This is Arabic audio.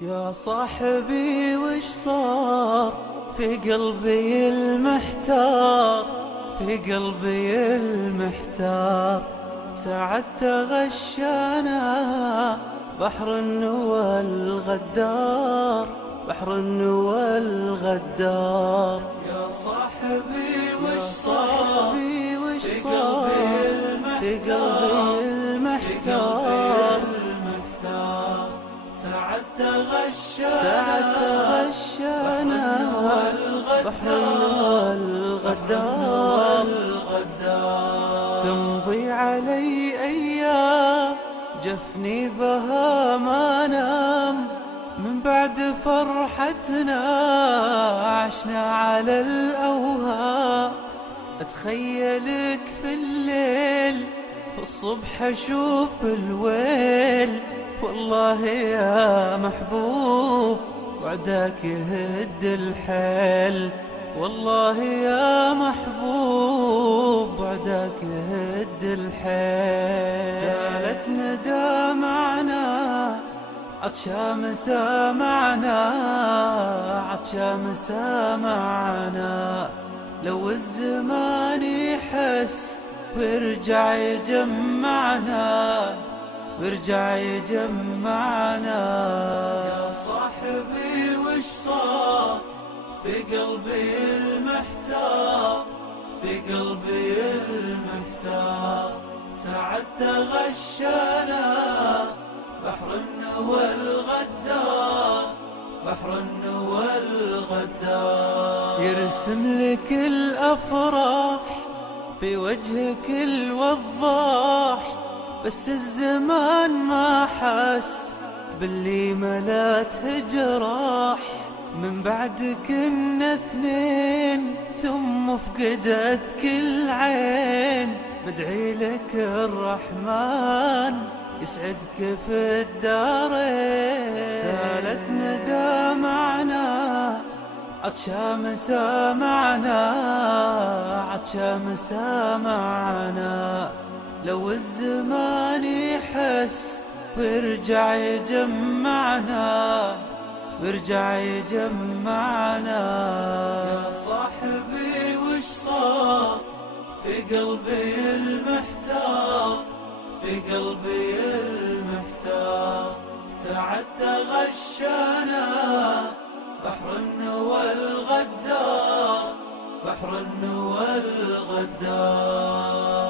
يا صاحبي وش صار في قلبي المحتار، في قلبي المحتار. ساعة تغشانا بحر النوى الغدار، بحر النوى الغدار. يا صاحبي وش صار في قلبي المحتار، ساعة تغشانا بحر النوى الغدار. تمضي علي أيام جفني بها ما نام، من بعد فرحتنا عشنا على الأوهام. أتخيلك في الليل والصبح أشوف الويل، والله يا محبوب وعداك يهد الحيل، والله يا محبوب وعداك يهد الحيل. زالت ندى معنا عطشا سامعنا، عطشا سامعنا. لو الزمان يحس ويرجع يجمعنا، ويرجع يجمعنا. يا صاحبي وش صار في قلبي المحتار، في قلبي المحتار. ساعة تغشانا بحر النوى الغدار، بحر النوى الغدار. يرسم لك الأفراح في وجهك الوضاح، بس الزمان ما حس باللي ملاته جراح. من بعد كنا اثنين ثم فقدت كل عين، بدعي لك الرحمن يسعدك في الدارين. زالت ندى معنا عطشا سامعنا، عطشا سامعنا. لو الزمان يحس ويرجع يجمعنا، ويرجع يجمعنا. يا صاحبي وش صار في قلبي المحتار، في قلبي المحتار. ساعة تغشانا بحر النوى الغدار، بحر النوى الغدار.